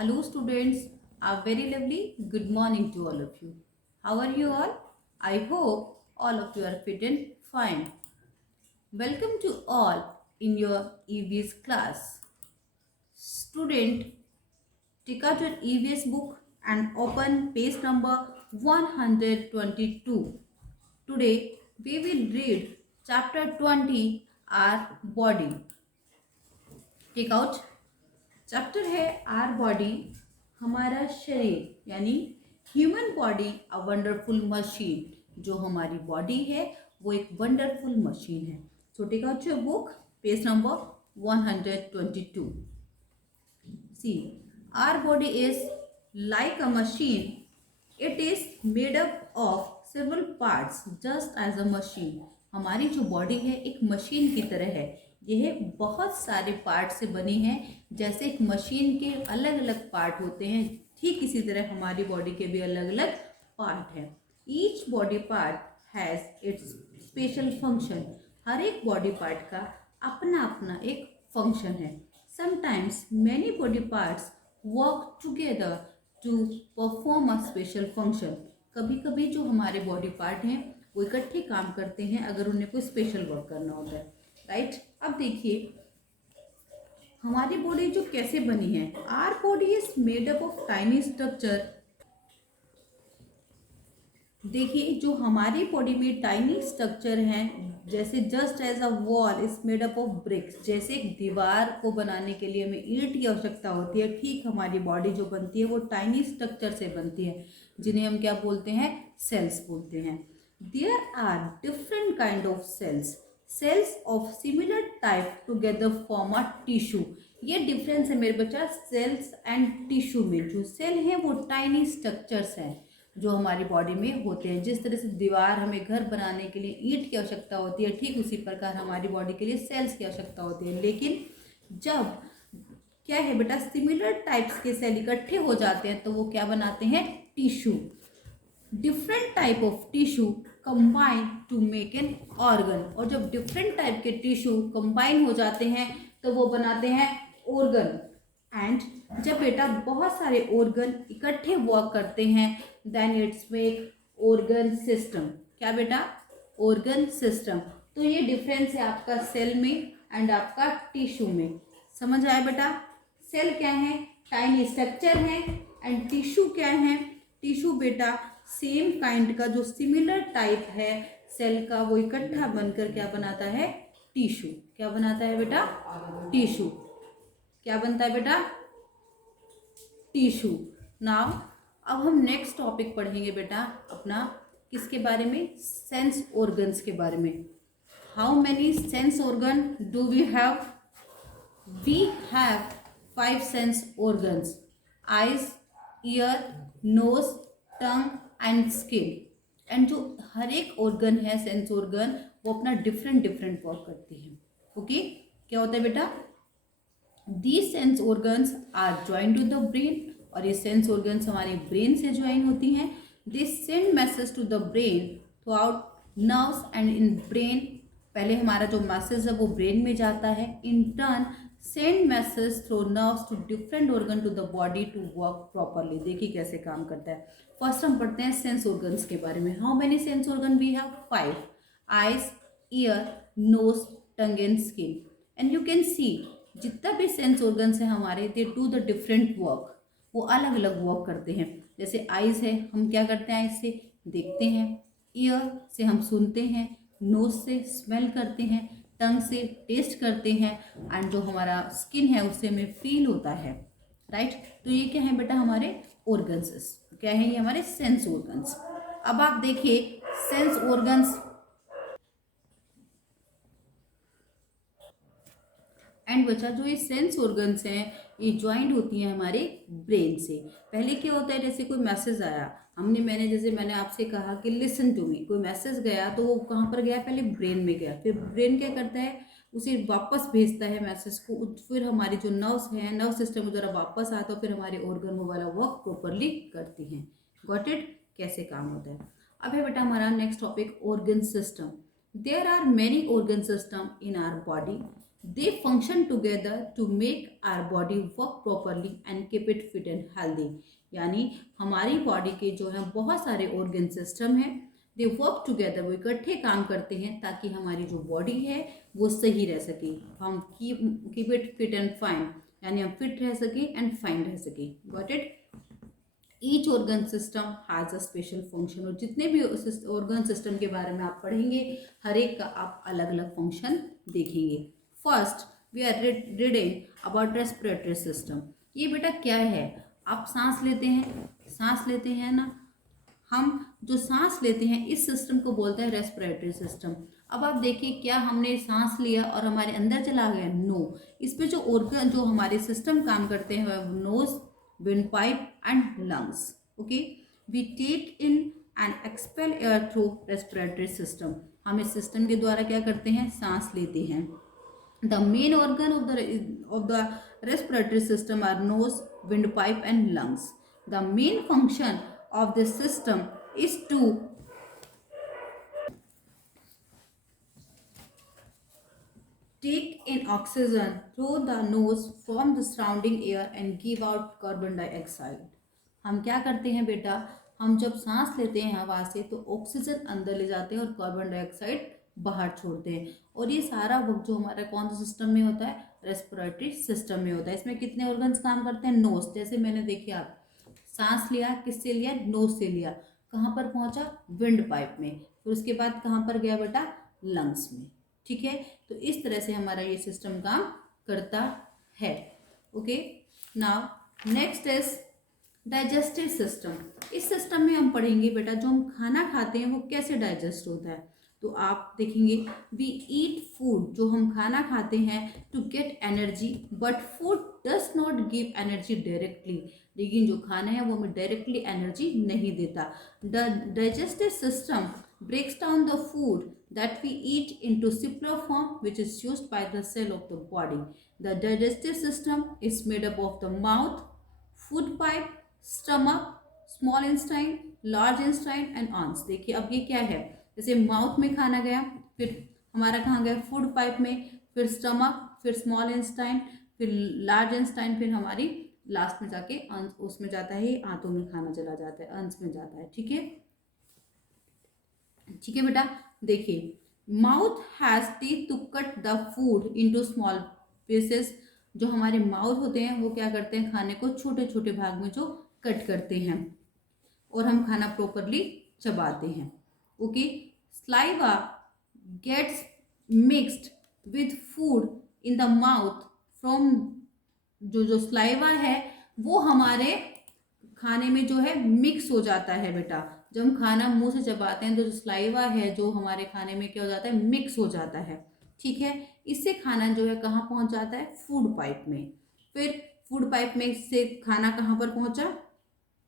Hello students, a very lovely good morning to all of you. How are you all? I hope all of you are fit and fine. Welcome to all in your EVS class. Student, take out your EVS book and open page number 122. Today we will read chapter 20, our body. Take out chapter है our body, हमारा शरीर यानी human body a wonderful machine. जो हमारी body है वो एक wonderful machine है। So take out your book, page number 122. See, our body is like a machine. It is made up of several parts just as a machine. हमारी जो body है एक मशीन की तरह है। यह बहुत सारे पार्ट से बनी है। जैसे एक मशीन के अलग अलग पार्ट होते हैं, ठीक इसी तरह हमारी बॉडी के भी अलग अलग पार्ट हैं। Each body part has its special function. हर एक बॉडी पार्ट का अपना अपना एक फंक्शन है. Sometimes many body parts work together to perform a special function. कभी कभी जो हमारे बॉडी पार्ट हैं वो इकट्ठे काम करते हैं अगर उन्हें कोई स्पेशल वर्क करना होता है. राइट, अब देखिए हमारी बॉडी जो कैसे बनी है. Our body is made up of tiny structure. देखिए जो हमारी बॉडी में टाइनी स्ट्रक्चर हैं, जैसे just as a wall is made up of bricks. जैसे एक दीवार को बनाने के लिए हमें ईंट की आवश्यकता होती है, ठीक हमारी बॉडी जो बनती है वो टाइनी स्ट्रक्चर से बनती है, जिन्हें हम क्या बोलते हैं, सेल्स बोलते हैं. There are different kind of cells. Cells of similar type together form a tissue. ये डिफरेंस है मेरे बच्चा सेल्स एंड टिश्यू में. जो सेल हैं वो टाइनी स्ट्रक्चर्स हैं जो हमारी बॉडी में होते हैं. जिस तरह से दीवार हमें घर बनाने के लिए ईंट की आवश्यकता होती है, ठीक उसी प्रकार हमारी बॉडी के लिए सेल्स की आवश्यकता होती है. लेकिन जब क्या है बेटा, सिमिलर टाइप्स के सेल इकट्ठे हो जाते हैं तो वो क्या बनाते हैं, tissue. Different type of tissue combine to make an organ. और जब डिफरेंट टाइप के टिश्यू कंबाइन हो जाते हैं तो वो बनाते हैं ऑर्गन. एंड जब बेटा बहुत सारे ऑर्गन इकट्ठे वर्क करते हैं then it's make organ system. क्या बेटा, ऑर्गन सिस्टम. तो ये डिफरेंस है आपका सेल में एंड आपका टिश्यू में. समझ आया बेटा. सेल क्या है, टाइनी स्ट्रक्चर है. एंड टिश्यू क्या है, टिश्यू बेटा सेम काइंड का जो सिमिलर टाइप है सेल का वो इकट्ठा बनकर क्या बनाता है, टिश्यू. क्या बनाता है बेटा, टिश्यू. क्या बनता है बेटा, टिश्यू. नाउ अब हम नेक्स्ट टॉपिक पढ़ेंगे बेटा अपना, किसके बारे में, सेंस ऑर्गन्स के बारे में. How many sense organ do we have. We have 5 sense organs. Eyes, ear, nose, tongue and skin. And जो हर एक ऑर्गन है सेंस ऑर्गन वो अपना डिफरेंट डिफरेंट वर्क करती है. ओके, क्या होता है बेटा, these sense organs are join to the brain. और ये सेंस ऑर्गन्स हमारे ब्रेन से ज्वाइन होती हैं. They send message to the brain throughout nerves and in brain. पहले हमारा जो मैसेज है वो ब्रेन में जाता है. In turn send message through nerves to different organ to the body to work properly. देखिए कैसे काम करता है. फर्स्ट हम पढ़ते हैं सेंस ऑर्गन्स के बारे में. How many sense organ we have, 5. Eyes, ear, nose, tongue and skin. And you can see जितना भी सेंस ऑर्गन्स हैं हमारे, they do the different work. वो अलग अलग वर्क करते हैं. जैसे आइज है, हम क्या करते हैं, आइज से देखते हैं. ईयर से हम सुनते हैं. नोज से स्मेल करते हैं. टंग से टेस्ट करते हैं. एंड जो हमारा स्किन है उससे हमें फील होता है. राइट, तो ये क्या है बेटा, हमारे ऑर्गन्स. क्या है ये, हमारे सेंस ऑर्गन्स. अब आप देखिए सेंस ऑर्गन्स एंड बच्चा जो ये सेंस ऑर्गन्स हैं ये ज्वाइंट होती हैं हमारे ब्रेन से. पहले क्या होता है, जैसे कोई मैसेज आया, मैंने आपसे कहा कि लिसन टू मी, कोई मैसेज गया तो वो कहाँ पर गया, पहले ब्रेन में गया. फिर ब्रेन क्या करता है, उसे वापस भेजता है मैसेज को. फिर हमारी जो नर्व्स हैं, नर्व सिस्टम वगैरह वापस आता है, फिर हमारे ऑर्गन वो वाला वर्क प्रॉपरली करती हैं. गॉट इट, कैसे काम होता है. अब है बेटा हमारा next topic, organ system. There are many organ system in our body. They function together to make our body work properly and keep it fit and healthy. यानी हमारी बॉडी के जो है बहुत सारे ऑर्गन सिस्टम हैं, दे वर्क टुगेदर, वो इकट्ठे काम करते हैं ताकि हमारी जो बॉडी है वो सही रह सके, हम keep it fit and fine, यानी हम फिट रह सके एंड फाइन रह सके। Got it? Each organ system has a special function. और जितने भी ऑर्गन सिस्टम के बारे में आप पढ़ेंगे, हर एक का आप अलग अलग फंक्शन देखेंगे। First we are reading about respiratory system. ये बेटा क्या है? आप सांस लेते हैं ना, हम जो सांस लेते हैं इस सिस्टम को बोलते हैं रेस्पिरेटरी सिस्टम। अब आप देखिए, क्या हमने सांस लिया और हमारे अंदर चला गया? नो। इस पे जो ऑर्गन, जो हमारे सिस्टम काम करते हैं, knows, windpipe and lungs. Okay, we take in and expel air through respiratory system. हम इस सिस्टम के द्वारा क्या करते हैं? सांस लेते हैं। The main organ of the respiratory system are nose, windpipe and lungs. The main function of this system is to take in oxygen through the nose from the surrounding air and give out carbon dioxide. हम क्या करते हैं बेटा? हम जब सांस लेते हैं हवा से तो ऑक्सीजन अंदर ले जाते हैं और कार्बन डाइऑक्साइड बाहर छोड़ते हैं। और ये सारा वक्त जो हमारा कौन सा सिस्टम में होता है? रेस्पिरेटरी सिस्टम में होता है। इसमें कितने ऑर्गन्स काम करते हैं? नोज। जैसे मैंने देखिए, आप सांस लिया, किससे लिया? नोज से लिया। कहाँ पर पहुँचा? विंड पाइप में। फिर उसके बाद कहाँ पर गया बेटा? लंग्स में। ठीक है, तो इस तरह से हमारा ये सिस्टम काम करता है। Okay, now next is digestive system. इस सिस्टम में हम पढ़ेंगे बेटा, जो हम खाना खाते हैं वो कैसे डाइजेस्ट होता है। तो आप देखेंगे, वी ईट फूड, जो हम खाना खाते हैं to get energy, but food does not give energy directly. लेकिन जो खाना है वो हमें डायरेक्टली एनर्जी नहीं देता। The digestive system breaks down the food that we eat into simpler form, which is used by the cell of the body. The digestive system is made up of the mouth, food pipe, stomach, small intestine, large intestine and anus. देखिए अब ये क्या है? जैसे mouth में खाना गया, फिर हमारा कहाँ गया? फूड पाइप में, फिर स्टमक, फिर स्मॉल इंस्टाइन, फिर लार्ज इंस्टाइन, फिर हमारी लास्ट में जाके अंश, उसमें जाता है, आंतों में खाना चला जाता है, अंश में जाता है। ठीक है, ठीक है बेटा। देखिए, mouth has teeth to cut the food into small pieces. जो हमारे माउथ होते हैं वो क्या करते हैं? खाने को छोटे छोटे भाग में जो कट करते हैं और हम खाना प्रॉपरली चबाते हैं। Okay, saliva gets mixed with food in the mouth from, जो स्लाइवा है वो हमारे खाने में जो है मिक्स हो जाता है बेटा। जब हम खाना मुंह से चबाते हैं तो जो स्लाइवा है जो हमारे खाने में क्या हो जाता है? मिक्स हो जाता है। ठीक है, इससे खाना जो है कहाँ पहुंच जाता है? फूड पाइप में। फिर फूड पाइप में से खाना कहाँ पर पहुंचा?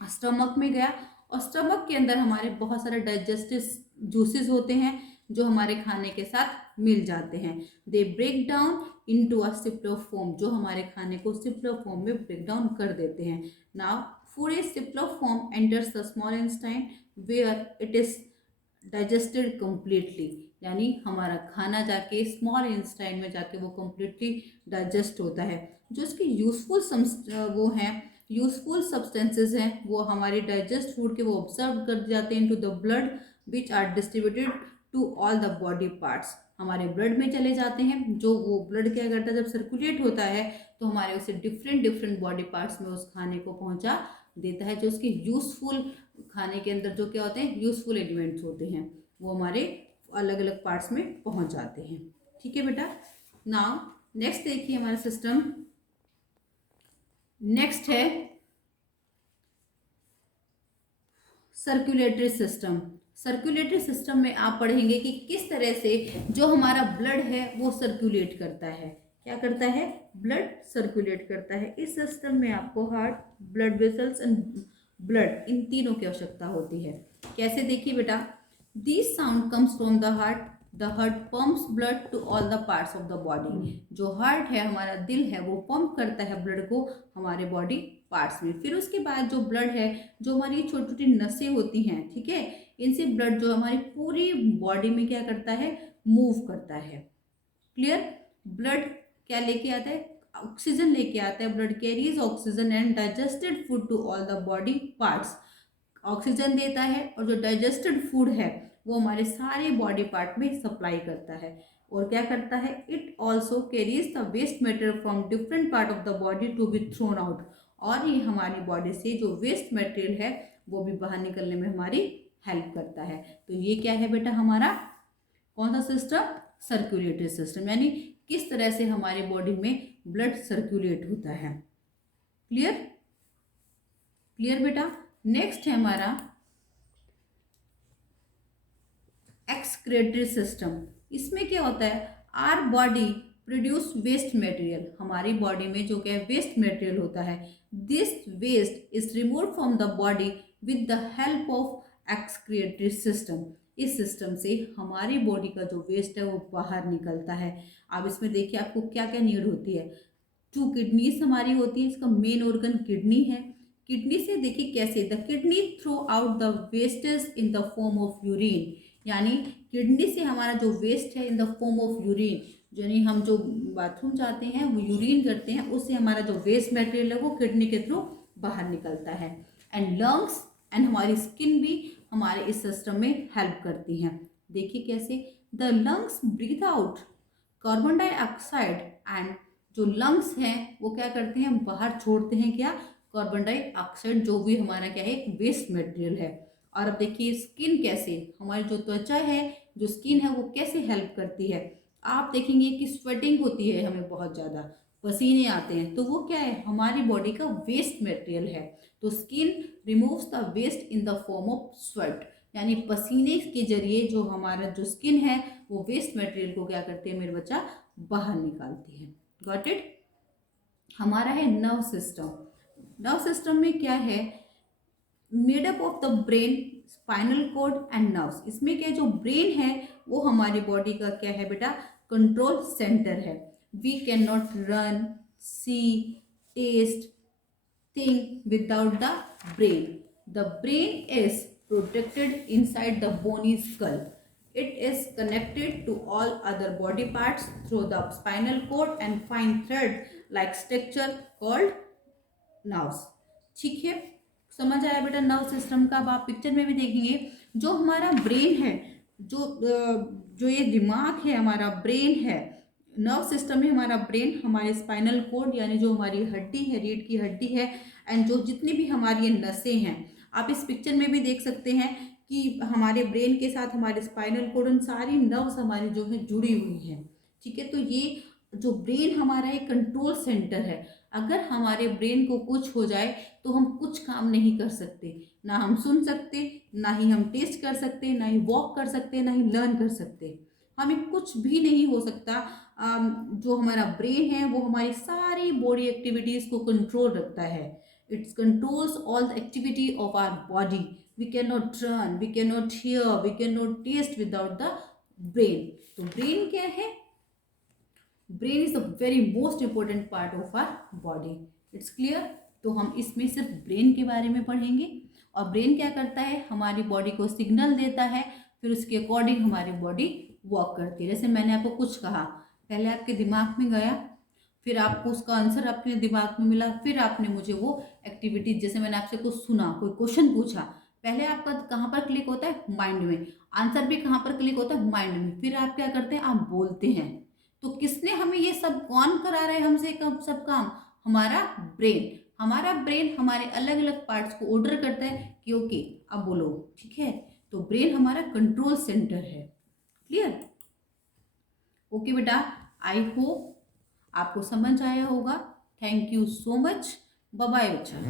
स्टमक में गया, और स्टमक के अंदर हमारे बहुत सारे डाइजेस्टिव जूसेस होते हैं जो हमारे खाने के साथ मिल जाते हैं। They break down into a simpler form, जो हमारे खाने को सिप्लो फॉर्म में ब्रेक डाउन कर देते हैं। Now food is simpler form enters the small intestine where it is digested completely. यानी हमारा खाना जाके स्मॉल इंटेस्टाइन में जाके वो कम्प्लीटली डाइजेस्ट होता है। जो इसके यूजफुल सब्सटेंसेज हैं वो हमारे डाइजेस्ट फूड के वो ऑब्जर्व कर जाते हैं into the blood which are distributed to all the body parts. हमारे ब्लड में चले जाते हैं। जो वो ब्लड क्या करता है? जब सर्कुलेट होता है तो हमारे उसे डिफरेंट बॉडी पार्ट्स में उस खाने को पहुंचा देता है। जो उसके यूजफुल खाने के अंदर जो क्या होते हैं? यूजफुल एलिमेंट्स होते हैं, वो हमारे अलग अलग पार्ट्स में पहुंच जाते हैं। ठीक है बेटा। नाउ नेक्स्ट देखिए हमारा सिस्टम, नेक्स्ट है सर्कुलेटरी सिस्टम। सर्कुलेटरी सिस्टम में आप पढ़ेंगे कि किस तरह से जो हमारा ब्लड है वो सर्कुलेट करता है। क्या करता है? ब्लड सर्कुलेट करता है। इस सिस्टम में आपको heart, blood vessels and blood, इन तीनों की आवश्यकता होती है। कैसे? देखिए बेटा, this sound comes from the heart. The heart pumps blood to all the parts of the body. जो हार्ट है, हमारा दिल है, वो पंप करता है ब्लड को हमारे बॉडी पार्ट्स में। फिर उसके बाद जो ब्लड है, जो हमारी छोटी छोटी नसें होती हैं, ठीक है, इनसे ब्लड जो हमारी पूरी बॉडी में क्या करता है? मूव करता है। क्लियर? ब्लड क्या लेके आता है, ऑक्सीजन लेके आता है। Blood carries oxygen and digested food to all the body parts, oxygen देता है और जो डाइजेस्टेड फूड है वो हमारे सारे बॉडी पार्ट में सप्लाई करता है। और क्या करता है, it also carries the waste material from different part of the body to be thrown out, और ये हमारी बॉडी से जो वेस्ट मटेरियल है वो भी बाहर निकलने में हमारी हेल्प करता है। तो ये क्या है बेटा हमारा कौन सा सिस्टम, सर्कुलेटरी सिस्टम, यानी किस तरह से हमारी बॉडी में ब्लड सर्कुलेट होता है। क्लियर, क्लियर बेटा। नेक्स्ट है हमारा एक्सक्रीटरी सिस्टम। इसमें क्या होता है, our body produce waste material, हमारी बॉडी में जो क्या है वेस्ट मटेरियल होता है, this waste is remove from the body with the help of excretory system. इस सिस्टम से हमारी बॉडी का जो वेस्ट है वो बाहर निकलता है। अब इसमें देखिए आपको क्या क्या नीड होती है, 2 किडनीज हमारी होती है, इसका मेन ऑर्गन किडनी है। किडनी से देखिए कैसे, the kidney throw out the wastage in the form of urine, यानी किडनी से हमारा जो वेस्ट है in the form of urine, यानी हम जो बाथरूम जाते हैं वो यूरिन करते हैं, उससे हमारा जो वेस्ट मटेरियल है वो किडनी के थ्रू बाहर निकलता है। एंड लंग्स एंड हमारी स्किन भी हमारे इस सिस्टम में हेल्प करती हैं। देखिए कैसे, the lungs breathe out carbon dioxide, and जो लंग्स हैं वो क्या करते हैं, बाहर छोड़ते हैं क्या, कार्बन डाइऑक्साइड, जो भी हमारा क्या है एक वेस्ट मटेरियल है। और अब देखिए स्किन कैसे, हमारी जो त्वचा है, जो स्किन है वो कैसे हेल्प करती है। आप देखेंगे कि स्वेटिंग होती है हमें बहुत ज़्यादा, पसीने आते हैं, तो वो क्या है हमारी बॉडी का वेस्ट मटेरियल है। तो skin removes the waste in the form of sweat, यानी पसीने के जरिए जो हमारा जो स्किन है वो वेस्ट मटेरियल को क्या करती है मेरे बच्चा, बाहर निकालती है। Got it. हमारा है नर्व सिस्टम। नर्व सिस्टम में क्या है, made up of the brain, spinal cord and nerves. इसमें क्या जो ब्रेन है वो हमारी बॉडी का क्या है बेटा, कंट्रोल सेंटर है। We can not run, see, test, think without the brain. The brain is protected inside the bony skull. It is connected to all other body parts through the spinal cord and fine thread-like structure called nerves. ठीक है, समझ आया बेटा nerve system का। अब आप picture में भी देखेंगे जो हमारा ब्रेन है, जो ये दिमाग है हमारा ब्रेन है, नर्व सिस्टम में हमारा ब्रेन, हमारे स्पाइनल कोड यानी जो हमारी हड्डी है, रीढ़ की हड्डी है, एंड जो जितनी भी हमारी ये नसें हैं, आप इस पिक्चर में भी देख सकते हैं कि हमारे ब्रेन के साथ हमारे स्पाइनल कोड, उन सारी नर्व्स हमारी जो है जुड़ी हुई हैं। ठीक है, तो ये जो ब्रेन हमारा एक कंट्रोल सेंटर है। अगर हमारे ब्रेन को कुछ हो जाए तो हम कुछ काम नहीं कर सकते, ना हम सुन सकते, ना ही हम टेस्ट कर सकते, ना ही वॉक कर सकते, ना ही लर्न कर सकते, हमें कुछ भी नहीं हो सकता। जो हमारा ब्रेन है वो हमारी सारी बॉडी एक्टिविटीज़ को कंट्रोल रखता है। It's controls all the activity of our body. We cannot run, we cannot hear, we cannot taste without the brain. तो ब्रेन क्या है, brain is the very most important part of our body. It's clear. तो हम इसमें सिर्फ brain के बारे में पढ़ेंगे, और ब्रेन क्या करता है, हमारी बॉडी को सिग्नल देता है, फिर उसके अकॉर्डिंग हमारी बॉडी वर्क करती है। जैसे मैंने आपको कुछ कहा, पहले आपके दिमाग में गया, फिर आपको उसका आंसर अपने दिमाग में मिला, फिर आपने मुझे वो एक्टिविटी, जैसे मैंने आपसे कुछ सुना, कोई क्वेश्चन पूछा, पहले आपका कहाँ पर क्लिक होता है, माइंड में, आंसर भी कहाँ पर क्लिक होता है, माइंड में, फिर आप क्या करते हैं, आप बोलते हैं। तो किसने हमें ये सब, कौन करा रहा है हमसे सब काम, हमारा ब्रेन। हमारा ब्रेन हमारे अलग अलग पार्ट्स को ऑर्डर करता है कि ओके अब बोलो, ठीक है। तो ब्रेन हमारा कंट्रोल सेंटर है। क्लियर। ओके बेटा, आई होप आपको समझ आया होगा। Thank you so much. Bye bye बच्चा।